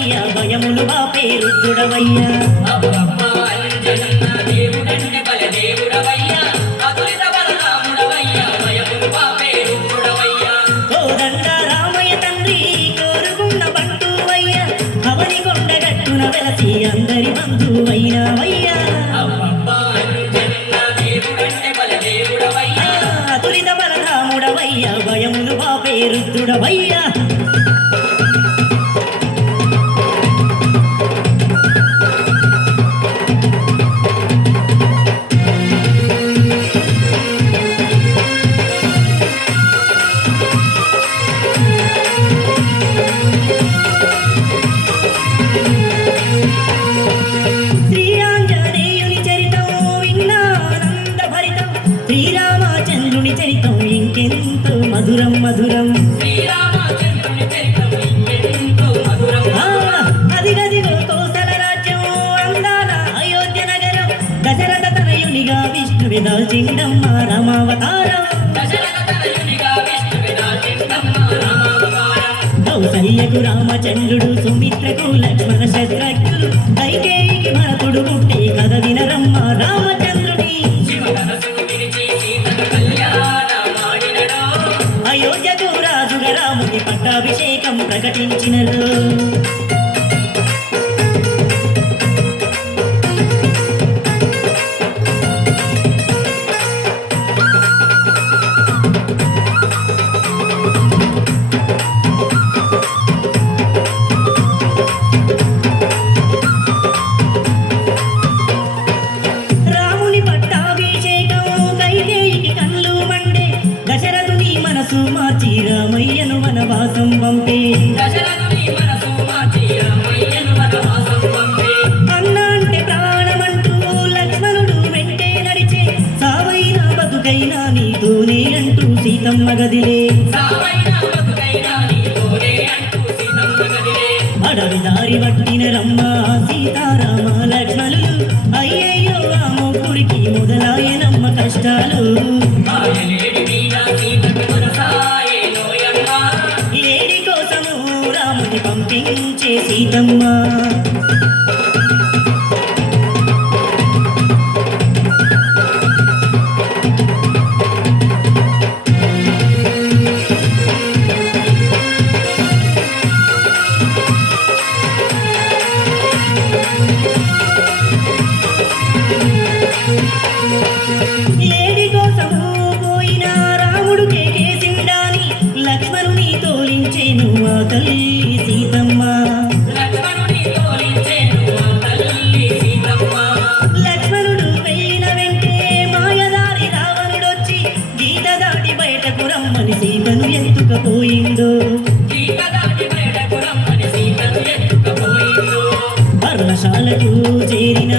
దేవుడవయ్యా భయములు మా పేరుద్రుడవయ్యా అందరి బంధువైనవయ్యా. అతురిత బలరాముడవయ్యా భయములు మా పేరుద్రుడవయ్యా మధురం మధురం అదిగదిగో కోసల రాజ్యం అందాల అయోధ్య నగరం దశరథ తనయునిగా విష్ణువి కౌసల్యకు రామచంద్రుడు సుమిత్రకు లక్ష్మణ శత్రుఘ్నులు. కైకేయికి భరతుడు పుట్టే కథ వినరమ్మ అభిషేకం ప్రకటించినరు. సావైన నీతోనే అంటూ సీతమ్మ గదిలే. అడవి దారి పట్టిన రమ్మ సీతారామ లక్ష్మణులు అయ్యయ్యో ఆ ముగ్గురికి మొదలాయనమ్మ కష్టాలు. ఏడి కోసము రాముని పంపించే సీతమ్మ. తల్లి సీతమ్మ. లక్ష్మణుడు వెళ్ళిన వెంటే మాయదారి రావణుడొచ్చి గీత దాటి బయటకు రమ్మని సీతను ఎత్తుకపోయిండు. సీత దాటి బయటకు రమ్మని సీతను ఎత్తుకపోయిండు. పర్ణశాలకు చేరిన